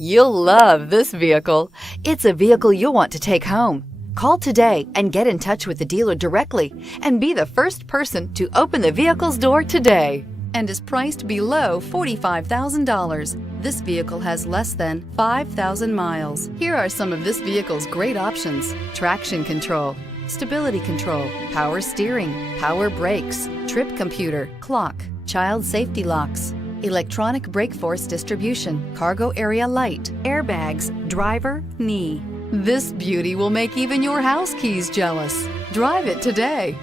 You'll love this vehicle. It's a vehicle you'll want to take home. Call today and get in touch with the dealer directly and be the first person to open the vehicle's door today. And is priced below $45,000. This vehicle has less than 5,000 miles. Here are some of this vehicle's great options: traction control, stability control, power steering, power brakes, trip computer, clock, child safety locks, electronic brake force distribution, cargo area light, airbags, driver, knee. This beauty will make even your house keys jealous. Drive it today.